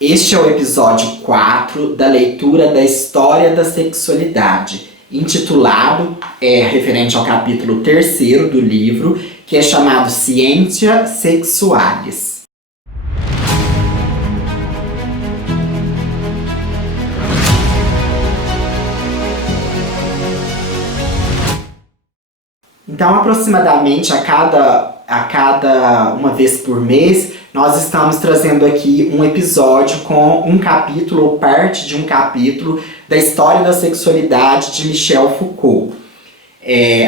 Este é o episódio 4 da leitura da História da Sexualidade, intitulado, referente ao capítulo 3º do livro, que é chamado Scientia Sexualis. Então, aproximadamente a cada uma vez por mês, nós estamos trazendo aqui um episódio com um capítulo ou parte de um capítulo da História da Sexualidade de Michel Foucault.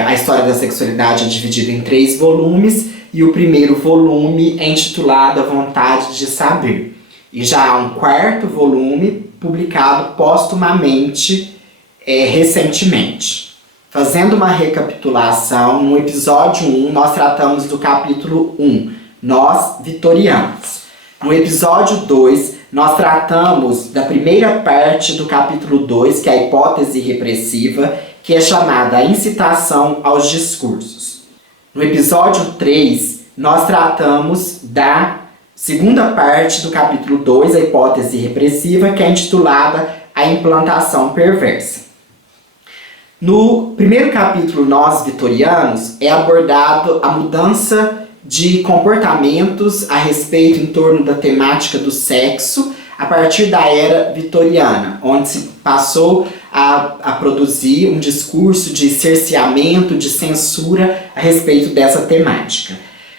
A História da Sexualidade é dividida em 3 volumes e o primeiro volume é intitulado A Vontade de Saber. E já há um 4º volume publicado póstumamente recentemente. Fazendo uma recapitulação, no episódio 1 nós tratamos do capítulo 1, Nós Vitorianos. No episódio 2 nós tratamos da primeira parte do capítulo 2, que é a hipótese repressiva, que é chamada a incitação aos discursos. No episódio 3 nós tratamos da segunda parte do capítulo 2, a hipótese repressiva, que é intitulada a implantação perversa. No primeiro capítulo, Nós Vitorianos, é abordado a mudança de comportamentos a respeito em torno da temática do sexo a partir da era vitoriana, onde se passou a produzir um discurso de cerceamento, de censura a respeito dessa temática.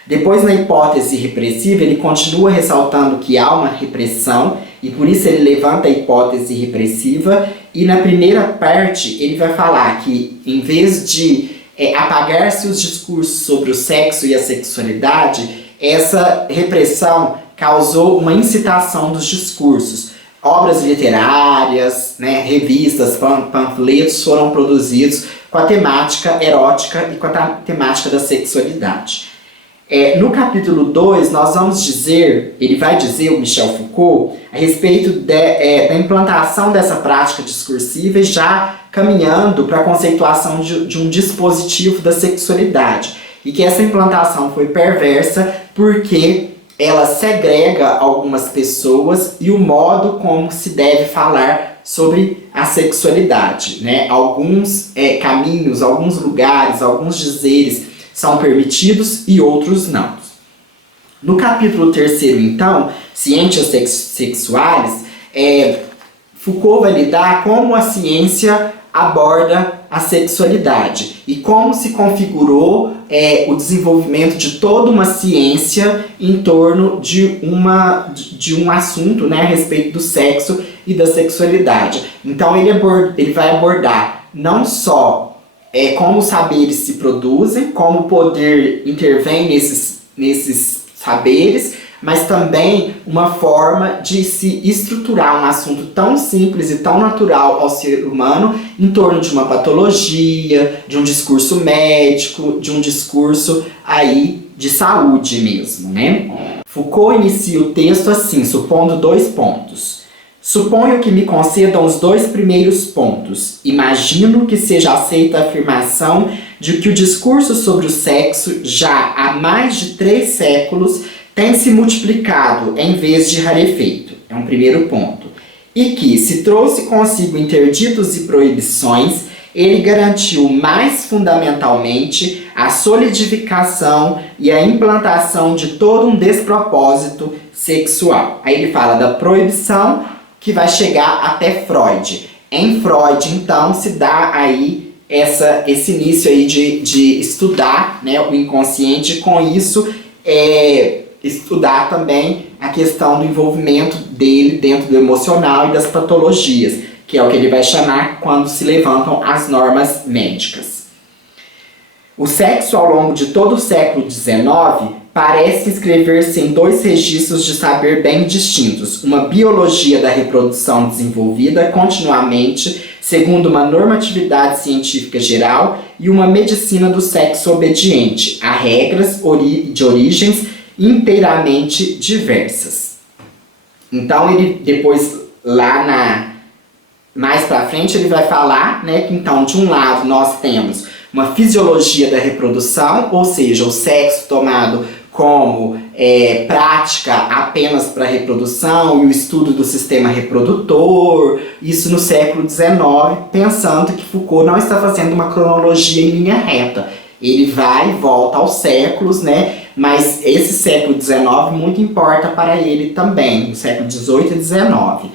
Depois, na hipótese repressiva, ele continua ressaltando que há uma repressão e por isso ele levanta a hipótese repressiva. E na primeira parte ele vai falar que, em vez de apagar-se os discursos sobre o sexo e a sexualidade, essa repressão causou uma incitação dos discursos. Obras literárias, revistas, panfletos foram produzidos com a temática erótica e com a temática da sexualidade. No capítulo 2, nós vamos dizer, ele vai dizer, o Michel Foucault, a respeito da implantação dessa prática discursiva e já caminhando para a conceituação de um dispositivo da sexualidade. E que essa implantação foi perversa porque ela segrega algumas pessoas e o modo como se deve falar sobre a sexualidade. Alguns caminhos, alguns lugares, alguns dizeres são permitidos e outros não. No capítulo 3º, então, Scientia Sexualis, Foucault vai lidar como a ciência aborda a sexualidade e como se configurou o desenvolvimento de toda uma ciência em torno de um assunto, a respeito do sexo e da sexualidade. Então ele vai abordar não só como os saberes se produzem, como o poder intervém nesses saberes, mas também uma forma de se estruturar um assunto tão simples e tão natural ao ser humano em torno de uma patologia, de um discurso médico, de um discurso aí de saúde mesmo, Foucault inicia o texto assim, supondo 2 pontos. Suponho que me concedam os 2 primeiros pontos. Imagino que seja aceita a afirmação de que o discurso sobre o sexo já há mais de 3 séculos tem se multiplicado em vez de rarefeito. É um primeiro ponto. E que, se trouxe consigo interditos e proibições, ele garantiu mais fundamentalmente a solidificação e a implantação de todo um despropósito sexual. Aí ele fala da proibição, que vai chegar até Freud. Em Freud, então, se dá aí esse início aí de estudar o inconsciente, e com isso estudar também a questão do envolvimento dele dentro do emocional e das patologias, que é o que ele vai chamar quando se levantam as normas médicas. O sexo, ao longo de todo o século XIX, parece inscrever-se em 2 registros de saber bem distintos, uma biologia da reprodução desenvolvida continuamente, segundo uma normatividade científica geral, e uma medicina do sexo obediente, a regras de origens inteiramente diversas. Então, ele depois, mais pra frente, ele vai falar, que então, de um lado, nós temos uma fisiologia da reprodução, ou seja, o sexo tomado como prática apenas para reprodução e o estudo do sistema reprodutor, isso no século XIX, pensando que Foucault não está fazendo uma cronologia em linha reta. Ele vai e volta aos séculos, né? Mas esse século XIX muito importa para ele também, o século XVIII e XIX.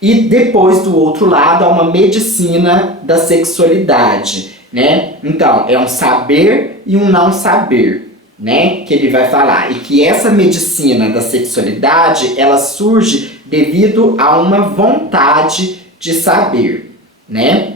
E depois, do outro lado, há uma medicina da sexualidade, né? Então, é um saber e um não saber, né? Que ele vai falar. E que essa medicina da sexualidade, ela surge devido a uma vontade de saber, né?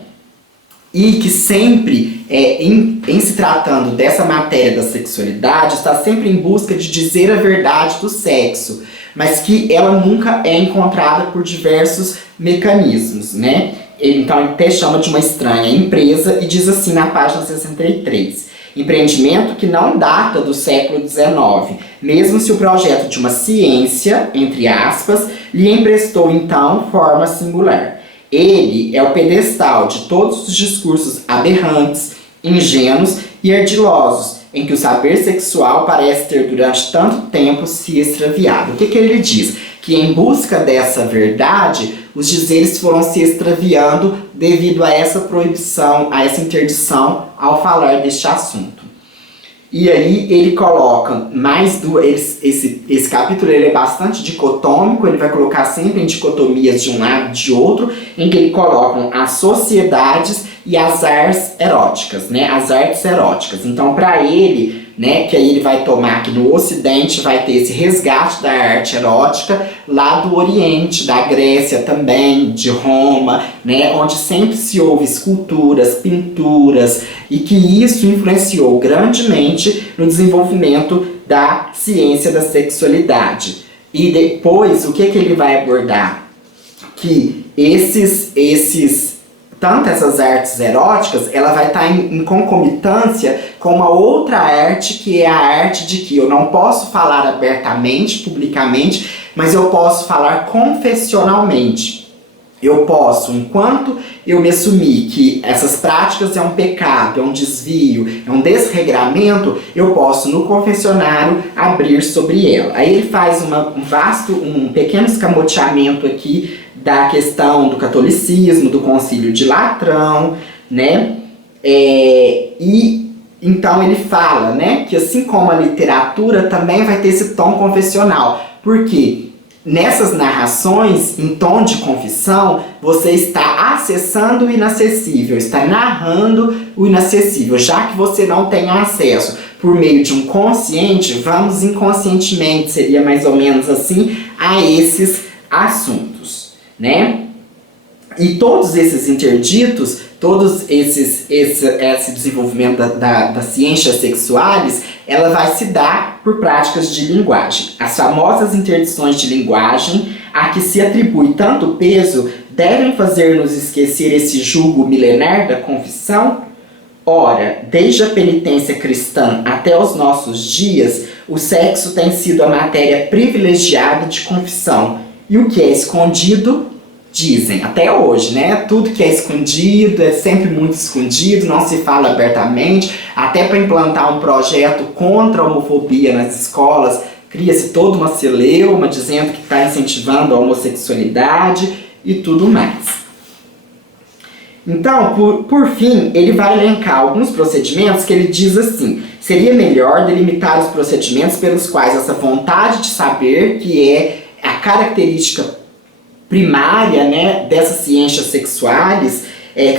E que sempre, em se tratando dessa matéria da sexualidade, está sempre em busca de dizer a verdade do sexo, mas que ela nunca é encontrada por diversos mecanismos, né? Então ele até chama de uma estranha empresa e diz assim na página 63: empreendimento que não data do século XIX, mesmo se o projeto de uma ciência, entre aspas, lhe emprestou então forma singular. Ele é o pedestal de todos os discursos aberrantes, ingênuos e ardilosos, em que o saber sexual parece ter durante tanto tempo se extraviado. O que ele diz? Que em busca dessa verdade, os dizeres foram se extraviando devido a essa proibição, a essa interdição ao falar deste assunto. E aí ele coloca mais esse capítulo ele é bastante dicotômico, ele vai colocar sempre em dicotomias de um lado e de outro, em que ele coloca as sociedades e as artes eróticas, né? As artes eróticas. Então, para ele, né, que aí ele vai tomar que no Ocidente vai ter esse resgate da arte erótica, lá do Oriente, da Grécia também, de Roma, né, onde sempre se houve esculturas, pinturas, e que isso influenciou grandemente no desenvolvimento da ciência da sexualidade. E depois, o que ele vai abordar? Que tanto essas artes eróticas, ela vai estar em concomitância com uma outra arte, que é a arte de que eu não posso falar abertamente, publicamente, mas eu posso falar confessionalmente. Eu posso, enquanto eu me assumir que essas práticas é um pecado, é um desvio, é um desregramento, eu posso no confessionário abrir sobre ela. Aí ele faz um pequeno escamoteamento aqui da questão do catolicismo, do Concílio de Latrão, né? E então ele fala, né, que assim como a literatura também vai ter esse tom confessional. Por quê? Nessas narrações, em tom de confissão, você está acessando o inacessível, está narrando o inacessível, já que você não tem acesso por meio de um consciente, vamos inconscientemente, seria mais ou menos assim, a esses assuntos, né? E todos esses interditos, esse desenvolvimento das ciências sexuais, ela vai se dar por práticas de linguagem. As famosas interdições de linguagem, a que se atribui tanto peso, devem fazer-nos esquecer esse julgo milenar da confissão? Ora, desde a penitência cristã até os nossos dias, o sexo tem sido a matéria privilegiada de confissão, e o que é escondido, dizem, até hoje, né? Tudo que é escondido é sempre muito escondido, não se fala abertamente. Até para implantar um projeto contra a homofobia nas escolas, cria-se toda uma celeuma dizendo que está incentivando a homossexualidade e tudo mais. Então, por fim, ele vai elencar alguns procedimentos que ele diz assim: seria melhor delimitar os procedimentos pelos quais essa vontade de saber, que é a característica primária, né, dessas ciências sexuais,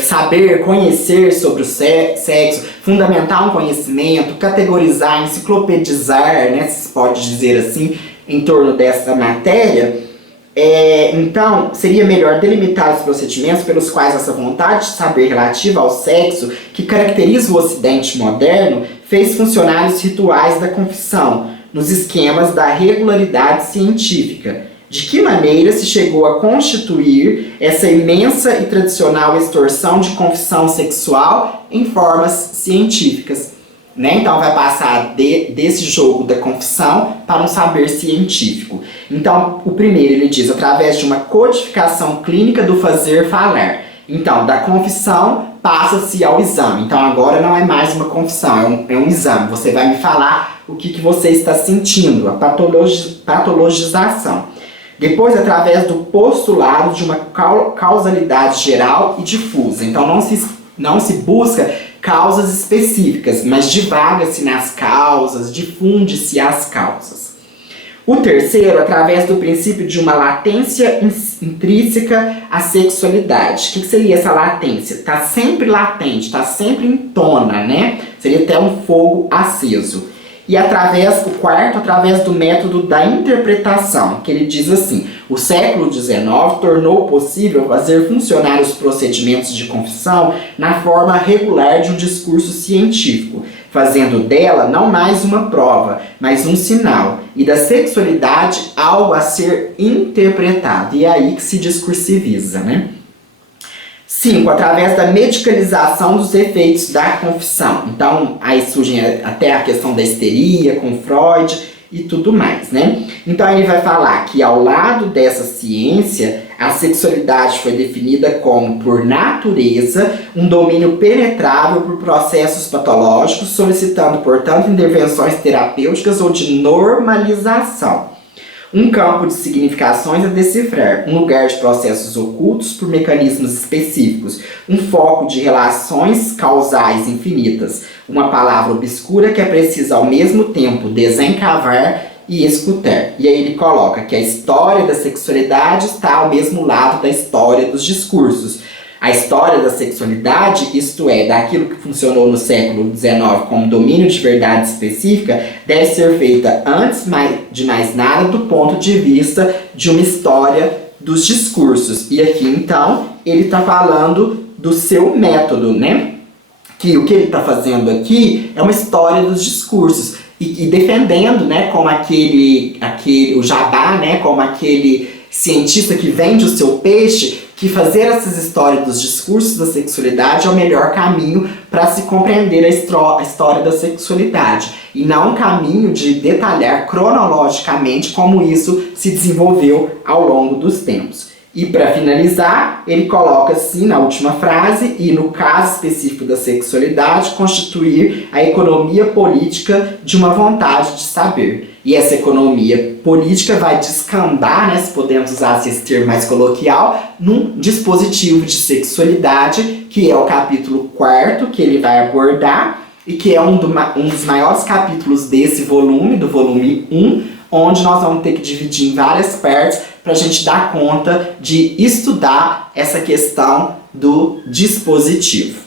saber, conhecer sobre o sexo, fundamentar um conhecimento, categorizar, enciclopedizar, né, se pode dizer assim, em torno dessa matéria. Então, seria melhor delimitar os procedimentos pelos quais essa vontade de saber relativa ao sexo, que caracteriza o Ocidente moderno, fez funcionar os rituais da confissão, nos esquemas da regularidade científica. De que maneira se chegou a constituir essa imensa e tradicional extorsão de confissão sexual em formas científicas, né? Então vai passar desse jogo da confissão para um saber científico. Então, o primeiro ele diz através de uma codificação clínica do fazer falar. Então, da confissão passa-se ao exame. Então agora não é mais uma confissão, é um exame. Você vai me falar o que você está sentindo, a patologização. Depois, através do postulado de uma causalidade geral e difusa. Então não se busca causas específicas, mas divaga-se nas causas, difunde-se as causas. O terceiro, através do princípio de uma latência intrínseca à sexualidade. O que seria essa latência? Está sempre latente, está sempre em tona, né? Seria até um fogo aceso. E o quarto, através do método da interpretação, que ele diz assim: o século XIX tornou possível fazer funcionar os procedimentos de confissão na forma regular de um discurso científico, fazendo dela não mais uma prova, mas um sinal, e da sexualidade algo a ser interpretado. E é aí que se discursiviza, né? 5. Através da medicalização dos efeitos da confissão. Então, aí surge até a questão da histeria com Freud e tudo mais, né? Então, ele vai falar que ao lado dessa ciência, a sexualidade foi definida como, por natureza, um domínio penetrável por processos patológicos, solicitando, portanto, intervenções terapêuticas ou de normalização. Um campo de significações a decifrar, um lugar de processos ocultos por mecanismos específicos, um foco de relações causais infinitas, uma palavra obscura que é preciso ao mesmo tempo desencavar e escutar. E aí ele coloca que a história da sexualidade está ao mesmo lado da história dos discursos. A história da sexualidade, isto é, daquilo que funcionou no século XIX como domínio de verdade específica, deve ser feita antes de mais nada do ponto de vista de uma história dos discursos. E aqui, então, ele está falando do seu método, né? Que o que ele está fazendo aqui é uma história dos discursos. E defendendo, né, como o jabá, né, como aquele cientista que vende o seu peixe, que fazer essas histórias dos discursos da sexualidade é o melhor caminho para se compreender a história da sexualidade. E não um caminho de detalhar cronologicamente como isso se desenvolveu ao longo dos tempos. E para finalizar, ele coloca assim na última frase: e no caso específico da sexualidade, constituir a economia política de uma vontade de saber. E essa economia política vai descambar, né, se podemos usar esse termo mais coloquial, num dispositivo de sexualidade, que é o capítulo 4º que ele vai abordar, e que é um dos maiores capítulos desse volume, do volume 1, onde nós vamos ter que dividir em várias partes para a gente dar conta de estudar essa questão do dispositivo.